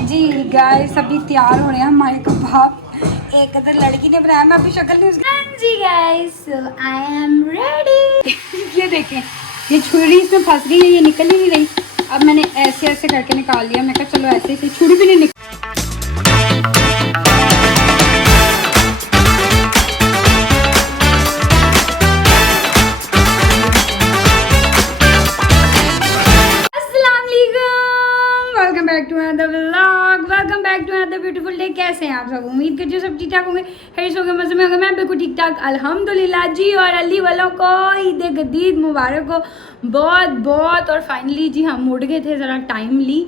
जी guys अभी तैयार हो रहे हैं हमारे कबाब। एक अदर लड़की ने बनाया, मैं अभी शक्ल नहीं उसकी। जी गाइस आई एम रेडी। ये देखें, ये छुरी इसमें फंस गई है, ये निकल ही नहीं रही। अब मैंने ऐसे ऐसे करके निकाल लिया। मैं कहा चलो ऐसे ऐसे, छुरी भी नहीं निकल। Welcome back to another vlog, welcome back to another beautiful day. कैसे हैं आप सब? उम्मीद करती हूँ सब ठीक ठाक होंगे, खैर होंगे, मज़े में होंगे। मैं बिल्कुल ठीक ठाक अल्हम्दुलिल्लाह जी। और अल्ली वालों को ईद गदीद मुबारक हो बहुत बहुत। और फाइनली जी हम उठ गए थे ज़रा टाइमली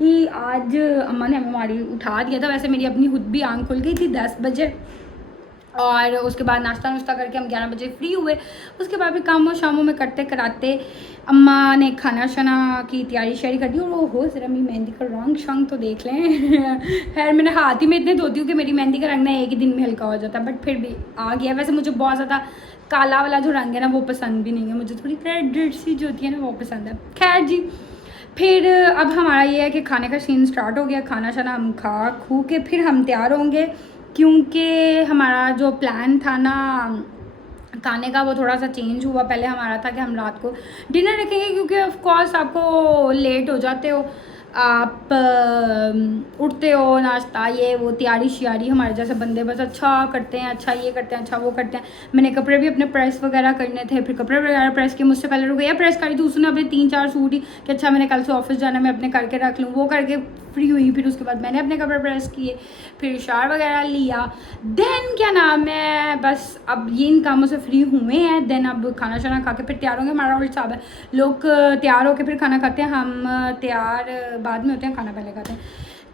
ही। आज अम्मा ने हमारी उठा दिया था। वैसे मेरी अपनी खुद भी आँख खुल गई थी 10 बजे। और उसके बाद नाश्ता नुश्ता करके हम 11 बजे फ्री हुए। उसके बाद भी कामों शामों में करते कराते अम्मा ने खाना शाना की तैयारी शारी कर दी। और वो हो ज़रा मेरी मेहंदी का रंग शंग तो देख लें। खैर मैंने हाथ ही में इतने धोती हूँ कि मेरी मेहंदी का रंग ना एक ही दिन में हल्का हो जाता है, बट फिर भी आ गया। वैसे मुझे बहुत ज़्यादा काला वाला जो रंग है ना वो पसंद भी नहीं है, मुझे थोड़ी रेड सी जो होती है ना वो पसंद है। खैर जी, फिर अब हमारा ये है कि खाने का सीन स्टार्ट हो गया। खाना शाना हम खा खू के फिर हम तैयार होंगे, क्योंकि हमारा जो प्लान था ना खाने का वो थोड़ा सा चेंज हुआ। पहले हमारा था कि हम रात को डिनर रखेंगे, क्योंकि ऑफ कोर्स आपको लेट हो जाते हो, आप उठते हो, नाश्ता ये वो तैयारी शियारी हमारे जैसे बंदे बस अच्छा करते हैं, अच्छा ये करते हैं, अच्छा वो करते हैं। मैंने कपड़े भी अपने प्रेस वगैरह करने थे, फिर कपड़े वगैरह प्रेस किए। मुझसे पहले रुक गया प्रेस करी थी उसने अपने 3-4 सूट ही कि अच्छा मैंने कल से ऑफिस जाना, मैं अपने करके रख लूँ। वो करके फ्री हुई, फिर उसके बाद मैंने अपने कपड़े प्रेस किए, फिर शार वगैरह लिया। देन क्या नाम है, बस अब ये इन कामों से फ्री हुए हैं। देन अब खाना शाना खा के फिर तैयार होंगे। हमारा उल्टा साहब है, लोग तैयार होके फिर खाना खाते हैं, हम तैयार बाद में होते हैं, खाना पहले खाते हैं।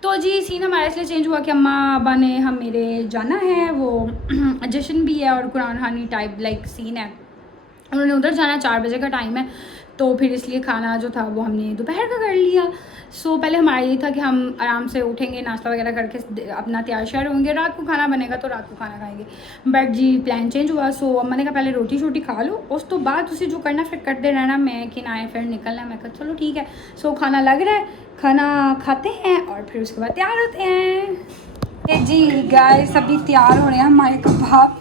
तो जी सीन हमारा इसलिए चेंज हुआ कि अम्मा अब्बा ने हम मेरे जाना है, वो जश्न भी है और कुरान खानी टाइप लाइक सीन है, उन्होंने उधर जाना। 4 बजे का टाइम है, तो फिर इसलिए खाना जो था वो हमने दोपहर का कर लिया। सो पहले हमारा ये था कि हम आराम से उठेंगे, नाश्ता वगैरह करके अपना तैयार श्यार होंगे, रात को खाना बनेगा तो रात को खाना खाएंगे। बट जी प्लान चेंज हुआ। सो अम्मा ने कहा पहले रोटी शोटी खा लो, उस तो बाद उसे जो करना फिर करते रहना, मैं कि ना फिर निकलना। मैं कहा चलो ठीक है। सो खाना लग रहा है, खाना खाते हैं और फिर उसके बाद तैयार होते हैं। जी गाइस अभी तैयार हो रहे हैं हमारे कबाब।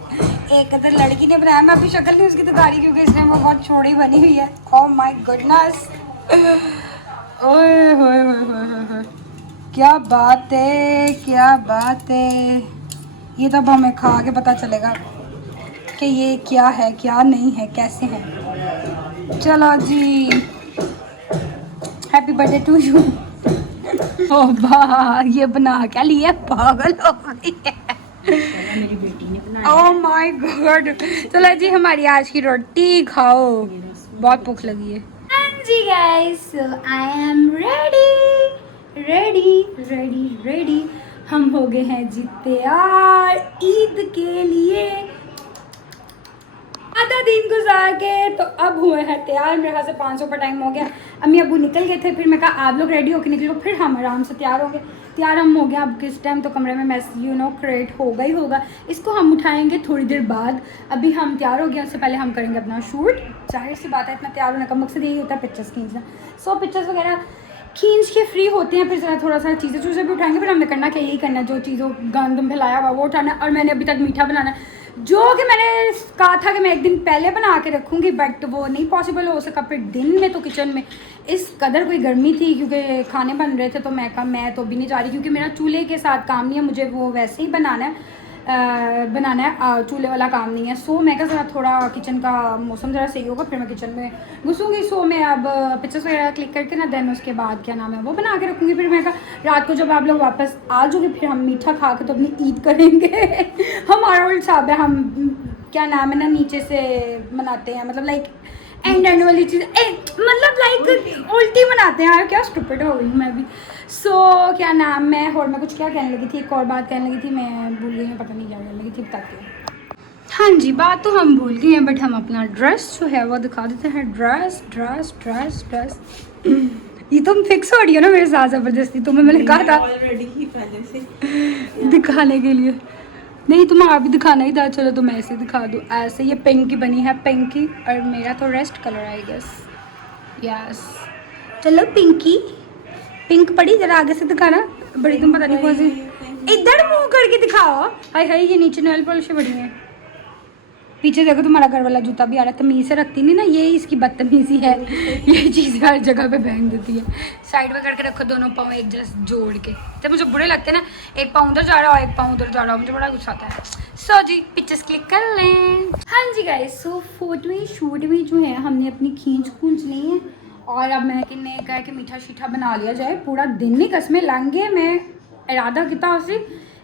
एक अदर लड़की ने बनाया, मैं अभी शक्ल नहीं उसकी दिखा रही क्योंकि इसने वो बहुत छोटी बनी हुई है। ओह माय गुडनेस, ओए होए होए होए, क्या बात है, क्या बात है। ये तब हमें खा के पता चलेगा कि ये क्या है क्या नहीं है, कैसे है। चलो जी, हैप्पी बर्थडे टू यू। ओ वाह, ये बना क्या लिया, पागल हो गई है। मेरी बेटी ने बनाया। Oh my God. चलो जी हमारी आज की रोटी खाओ, बहुत भूख लगी है। जी guys I am ready ready ready ready. हम हो गए हैं जी तैयार ईद के लिए। आधा दिन गुजार के तो अब हुए हैं तैयार। मेरे ख्याल से 500 का टाइम हो गया। अम्मी अबू निकल गए थे, फिर मैं कहा आप लोग रेडी होकर निकलो, फिर हम आराम से तैयार होंगे। तैयार हम हो गया। अब किस टाइम तो कमरे में मैस क्रिएट होगा ही होगा। इसको हम उठाएंगे थोड़ी देर बाद। अभी हम तैयार हो गए, उससे पहले हम करेंगे अपना शूट। जाहिर सी बात है, इतना तैयार होने का मकसद यही होता है पिक्चर्स खींचना। सो पिक्चर्स वगैरह खींच के फ्री होते हैं, फिर ज़रा थोड़ा सा चीज़ें चूज़ें भी उठाएंगे। फिर हमने करना क्या, यही करना जो चीज़ों गंदम फैलाया हुआ वो उठाना। और मैंने अभी तक मीठा बनाना है, जो कि मैंने कहा था कि मैं एक दिन पहले बना के रखूँगी, बट वो नहीं पॉसिबल हो सका। फिर दिन में तो किचन में इस कदर कोई गर्मी थी क्योंकि खाने बन रहे थे, तो मैं कहा मैं तो भी नहीं जा रही, क्योंकि मेरा चूल्हे के साथ काम नहीं है, मुझे वो वैसे ही बनाना है चूल्हे वाला काम नहीं है। सो मैं कहा ज़रा थोड़ा किचन का मौसम ज़रा सही होगा फिर मैं किचन में घुसूँगी। सो मैं अब पिक्चर्स वगैरह क्लिक करके ना देन उसके बाद क्या नाम है वो बना के रखूँगी। फिर मैं कहा रात को जब आप लोग वापस आ जाओगे फिर हम मीठा खा के तो अपनी ईद करेंगे। हमारा उल्टा साहब है, हम क्या नाम है ना नीचे से मनाते हैं, मतलब लाइक एंड वाली चीज़ मतलब लाइक उल्टी मनाते हैं। यार क्या स्टूपिड हो गई मैं भी। सो क्या नाम है, और मैं कुछ क्या कहने लगी थी, एक और बात कहने लगी थी, मैं भूल गई, मैं पता नहीं क्या कहने लगी थी, बताती हूँ। हाँ जी बात तो हम भूल गए हैं, बट हम अपना ड्रेस जो है वो दिखा देते हैं। ड्रेस ड्रेस ड्रेस ड्रेस ये तुम फिक्स हो रही हो ना मेरे साथ ज़बरदस्ती, तुम्हें मैंने कहा था ऑलरेडी ही पहले से दिखाने के लिए। नहीं तुम्हें अभी दिखाना ही था, चलो तो मैं ऐसे दिखा दूँ। ऐसे ये पिंकी बनी है, पिंकी, और मेरा तो rest colour I guess. Yes चलो पिंकी, पिंक पड़ी, ज़रा आगे से दिखाना। बड़ी तुम पता नहीं कौन सी, इधर मुंह करके दिखाओ। हाय हाय ये नीचे नेल पॉलिश बड़ी है। पीछे देखो तुम्हारा घर वाला जूता भी आ रहा है, तमीज से रखती नहीं ना, ये इसकी बदतमीजी है। ये चीज़ हर जगह पे फेंक देती है। साइड में करके रखो दोनों पाँव एक जैसे जोड़ के। जब मुझे बुरे लगते हैं ना, एक पाँव उधर जा रहा हो एक पाँव उधर जा रहा हो, मुझे बड़ा गुस्सा आता है। सो जी पिक्चर्स क्लिक कर लें। हाँ जी गाइस, सो फोटो में शूट में जो है हमने अपनी खींच ली है। और अब मैं ने कहा कि मीठा शीठा बना लिया जाए। पूरा दिन नहीं कसमें लाएंगे, मैं इरादा किया उसे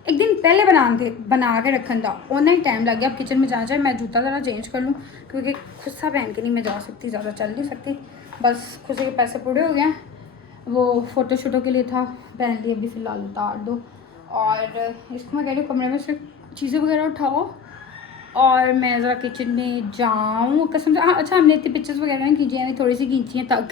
एक दिन पहले बना के रखन था, उन्हें ही टाइम लग गया। अब किचन में जाना चाहिए, मैं जूता ज़रा चेंज कर लूँ क्योंकि खुद सा पहन के नहीं मैं जा सकती, ज़्यादा चल नहीं सकती। बस खुद के पैसे पूरे हो गए, वो फ़ोटो शूटों के लिए था, पहन लिए। अभी फ़िलहाल उतार दो और इसको मैं कह रही हूँ कमरे में से चीज़ें वगैरह उठाओ और मैं ज़रा किचन में जाऊँ कसम से। अच्छा हमने इतनी पिक्चर्स वगैरह नहीं खींची हैं, थोड़ी सी खींची हैं तक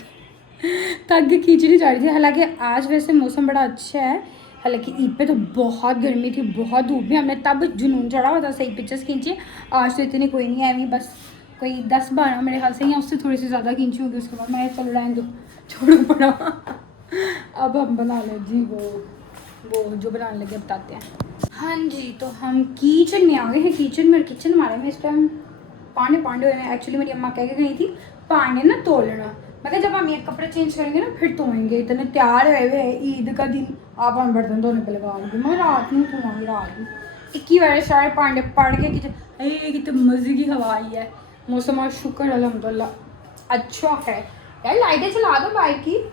खींची नहीं जा रही थी। हालांकि आज वैसे मौसम बड़ा अच्छा है, हालांकि ईद पे तो बहुत गर्मी थी, बहुत धूप भी, हमने तब जुनून चढ़ा हुआ था सही पिक्चर्स खींची। आज तो इतनी कोई नहीं आई, बस कोई 10-12 मेरे ख्याल से, या उससे थोड़ी सी ज़्यादा खींची होगी। उसके बाद मैं चल रहा है तो छोड़ो पड़ा। अब हम बना लें जी वो जो बनाने लगे बताते हैं। हाँ जी, तो हम किचन में आ गए हैं। किचन हमारे में इस टाइम पांडे हुए हैं। एक्चुअली मेरी अम्मा कह के गई थी पांडे ना तोलना, मैं कहा जब हम ये कपड़े चेंज करेंगे ना फिर धोएंगे, इतने तैयार हुए हुए ईद का दिन, आप हम बर्तन धोने पे लगा दूँगी। मैं रात में धोऊँगी, रात में 21 बजे सारे पांडे पड़ के किचन। अरे कितने मज़े की हवा आई है, मौसम आज शुक्र अल्हम्दुलिल्लाह अच्छा है। यार लाइटें चला दो बाइक की।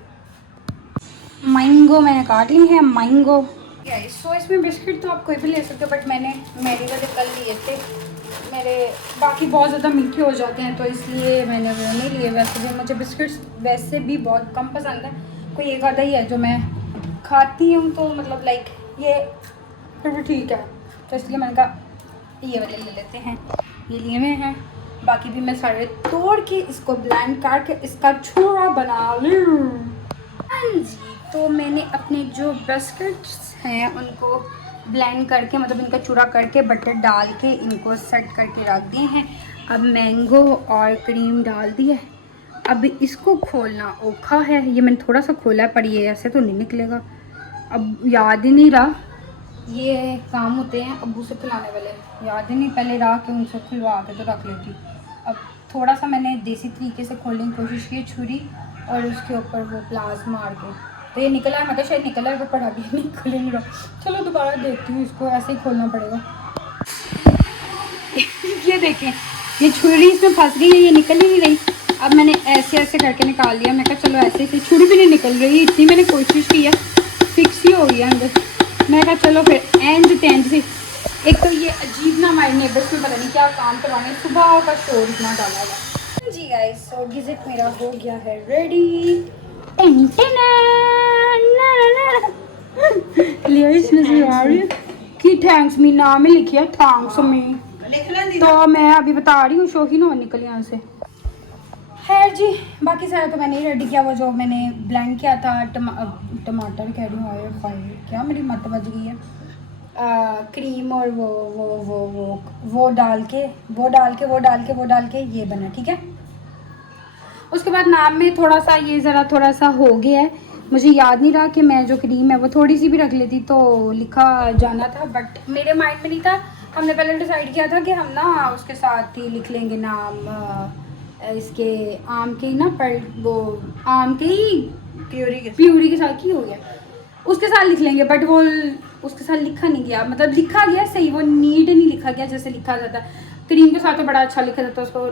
मैंगो मैंने काट ली है, मैंगो। सो इसमें बिस्किट तो आप कोई भी ले सकते हो, बट मैंने मेरी वजह कल लिए थे, मेरे बाकी बहुत ज़्यादा मीठे हो जाते हैं तो इसलिए मैंने वो नहीं लिए। वैसे भी मुझे बिस्किट्स वैसे भी बहुत कम पसंद है, कोई एक आधा ही है जो मैं खाती हूँ, तो मतलब लाइक ये फिर भी ठीक है, तो इसलिए मैंने कहा ये वाले ले लेते हैं। ये लिए हुए हैं, बाकी भी मैं सारे तोड़ के इसको ब्लेंड करके इसका छुरा बना लूँ। हाँ जी, तो मैंने अपने जो बिस्किट्स हैं उनको ब्लेंड करके, मतलब इनका चूरा करके बटर डाल के इनको सेट करके रख दिए हैं। अब मैंगो और क्रीम डाल दी है। अब इसको खोलना औखा है, ये मैंने थोड़ा सा खोला है पर ये ऐसे तो नहीं निकलेगा, अब याद ही नहीं रहा। ये काम होते हैं अब्बू से खिलाने वाले, याद ही नहीं, पहले रहा के उनसे खुलवा के तो रख लेती। अब थोड़ा सा मैंने देसी तरीके से खोलने की कोशिश की छुरी, और उसके ऊपर वो प्लास मार के तो ये निकला है। मैं शायद निकला है, वो पड़ा भी नहीं, खुल नहीं रहा। चलो दोबारा देखती हूँ, इसको ऐसे ही खोलना पड़ेगा। ये देखें, ये छुरी इसमें फंस गई है, ये निकल ही नहीं रही। अब मैंने ऐसे करके निकाल लिया। मैं कहा चलो ऐसे से, छुरी भी नहीं निकल रही, इतनी मैंने कोशिश की है, फिक्स ही हो गई है अंदर। मैं कहा चलो फिर एंड से। एक तो ये अजीब ना हमारे नेबर्स में पता नहीं क्या काम करवाने, सुबह का शोर इतना डाला हुआ। जी गाइस, सो गिज़ट मेरा हो गया है रेडी। कि थैंक्स मी नाम में लिखिए, थैंक्स मी, तो मैं अभी बता रही हूँ शौकीन हो निकल यहाँ से। खैर जी, बाकी सारा तो मैंने ही रेडी किया। वो जो मैंने ब्लेंड किया था टमाटर कह रही हूँ, क्या मेरी मत बज गई है, क्रीम और वो डाल के ये बना, ठीक है। उसके बाद नाम में थोड़ा सा हो गया है, मुझे याद नहीं रहा कि मैं जो क्रीम है वो थोड़ी सी भी रख लेती तो लिखा जाना था, बट मेरे माइंड में नहीं था। हमने पहले डिसाइड किया था कि हम ना उसके साथ ही लिख लेंगे नाम, इसके आम के ही ना, पर वो आम के ही प्यूरी के साथ ही हो गया, उसके साथ लिख लेंगे, बट वो उसके साथ लिखा नहीं गया, मतलब लिखा गया सही, वो नीट नहीं लिखा गया जैसे लिखा जाता। क्रीम के साथ तो बड़ा अच्छा लिखा जाता, उसको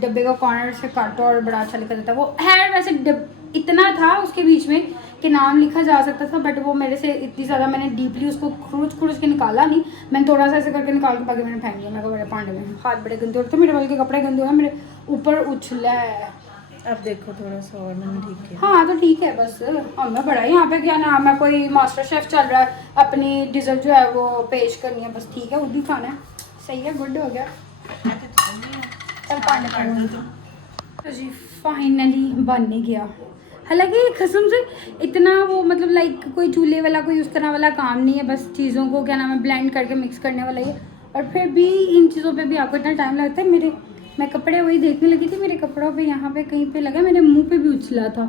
डब्बे का कॉर्नर से काटो और बड़ा अच्छा लिखा जाता। वो है वैसे इतना था उसके बीच में कि नाम लिखा जा सकता था, बट वो मेरे से इतनी ज़्यादा मैंने डीपली उसको खुरुच के निकाला नहीं। मैंने थोड़ा सा ऐसे करके निकाल के बाकी मैंने फेंक दिया। मेरे को बड़े पांडे में हाथ बड़े गंदे होते, मेरे वाले के कपड़े गंदे हुए, मेरे ऊपर उछला है। अब देखो थोड़ा सा और मैंने ठीक किया। हाँ तो ठीक है, बस हमें बड़ा यहाँ पे क्या नाम है, कोई मास्टर शेफ चल रहा है, अपनी डिज़ल जो है वो पेश करनी है, बस ठीक है, वो भी खाना है, सही है, गुड हो गया। चल पांडे कर तो जी फाइनली बन नहीं गया। हालांकि कसम से इतना वो मतलब लाइक कोई चूल्हे वाला कोई उस तरह वाला काम नहीं है, बस चीज़ों को क्या नाम है ब्लेंड करके मिक्स करने वाला ही है। और फिर भी इन चीज़ों पे भी आपको इतना टाइम लगता है। मैं कपड़े वही देखने लगी थी, मेरे कपड़ों पे यहाँ पे कहीं पे लगा, मेरे मुंह पे भी उछला था,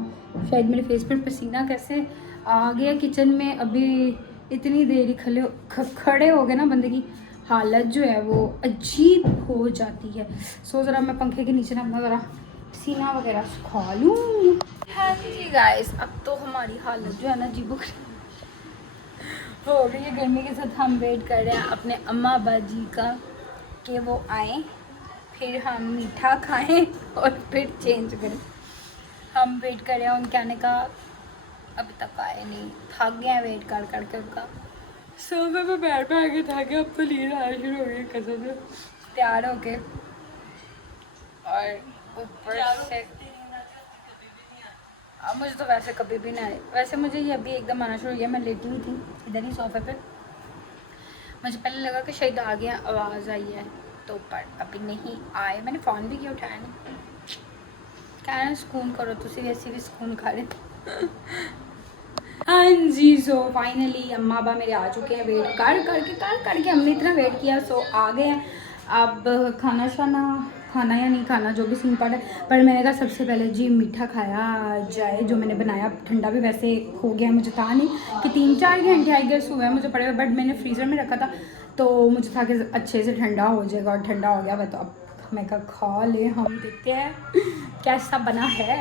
शायद मेरे फेस पर पसीना कैसे आ गया किचन में। अभी इतनी देरी खड़े हो गए ना, बंदे की हालत जो है वो अजीब हो जाती है। सो ज़रा मैं पंखे के नीचे ना अपना ज़रा सीना वगैरह सुखा लूँ। हाँ जी गाइस, अब तो हमारी हालत जो है ना अजीब हो रही है गर्मी के साथ। हम वेट कर रहे हैं अपने अम्मा बाजी का कि वो आए, फिर हम मीठा खाएं और फिर चेंज करें। हम वेट कर रहे हैं उनके आने का, अभी तक आए नहीं। थक गए हैं वेट कर करके उनका। सोफे पे बैठ पे आके थक गए। अब तो नींद आना शुरू हो गई कसम से। तैयार होके और ऊपर से अब मुझे तो वैसे कभी भी नहीं आए। वैसे मुझे ये अभी एकदम आना शुरू हो गया। मैं लेटी हुई थी इधर ही सोफे पे, मुझे पहले लगा कि शायद आ गया, आवाज़ आई है, तो पर अभी नहीं आए। मैंने फ़ोन भी किया, उठाया नहीं। कह रहे सुकून करो, तुसी वैसे भी सुकून खा रहे। हाँ जी, सो फाइनली अम्मा अब्बा मेरे आ चुके हैं। वेट करके हमने इतना वेट किया, सो आ गए हैं। अब खाना या नहीं खाना जो भी सीन पड़ा है, पर मैंने कहा सबसे पहले जी मीठा खाया जाए जो मैंने बनाया। ठंडा भी वैसे हो गया, मुझे था नहीं कि 3-4 घंटे आई गेस हुआ है मुझे पड़े हुए, बट मैंने फ्रीज़र में रखा था तो मुझे था कि अच्छे से ठंडा हो जाएगा, और ठंडा हो गया वह। तो अब मैं कहा खा ले, हम देखते हैं कैसा बना है।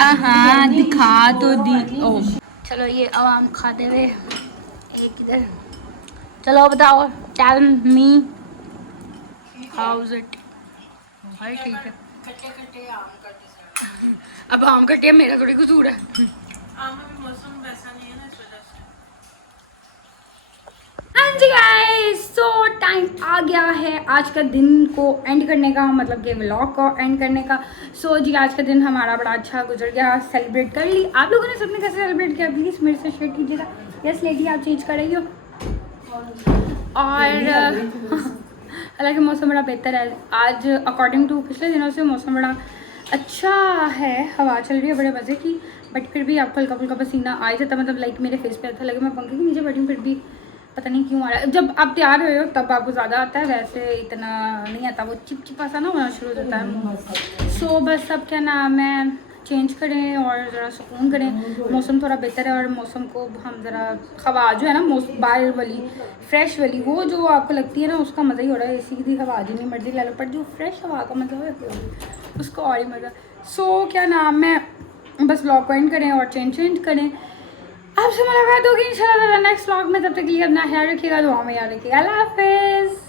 हाँ दिखा तो दी। ओ चलो, ये आवाम खाते हुए एक इधर। चलो बताओ, टेल मी हाउस इट। भाई ठीक है, खट्टे आम कटे। अब आम कटे मेरा थोड़ी कसूर है। आम में मौसम वैसा नहीं है ना, इस वजह से। हाँ जी गाइस, सो टाइम आ गया है आज का दिन को एंड करने का, मतलब कि व्लॉग को एंड करने का। सो जी आज का दिन हमारा बड़ा अच्छा गुजर गया, सेलिब्रेट कर ली। आप लोगों ने सबने कैसे सेलिब्रेट किया प्लीज़ मेरे से शेयर कीजिएगा। यस लेडी, आप चेंज कर रही हो। और हालांकि मौसम बड़ा बेहतर है आज, अकॉर्डिंग टू पिछले दिनों से मौसम बड़ा अच्छा है। हवा चल रही है बड़े मज़े की, बट फिर भी आपको हल्का फुल्का पसीना आ ही जाता, मतलब लाइक मेरे फेस पे अच्छा लगे। मैं पंखे के नीचे बैठी हूँ फिर भी पता नहीं क्यों आ रहा है। जब आप तैयार हुए हो तब आपको ज़्यादा आता है, वैसे इतना नहीं आता, वो चिपचिपा सा ना होना शुरू हो जाता है। सो बस अब क्या नाम है, चेंज करें और ज़रा सुकून करें। मौसम थोड़ा बेहतर है और मौसम को हम ज़रा हवा जो है ना बाहर वाली फ्रेश वाली, वो जो आपको लगती है ना उसका मज़ा ही हो रहा है। एसी की हवा जितनी मर्जी ले लो, पर जो फ्रेश हवा का मज़ा है उसको और ही मज़ा। सो क्या नाम है, बस व्लॉग को एंड करें और चेंज करें। आपसे मुलाकात होगी इंशाल्लाह नेक्स्ट व्लॉग में। तब तक के लिए अपना ख्याल रखिएगा, दुआ में याद रखिएगा। अल्लाह हाफिज़।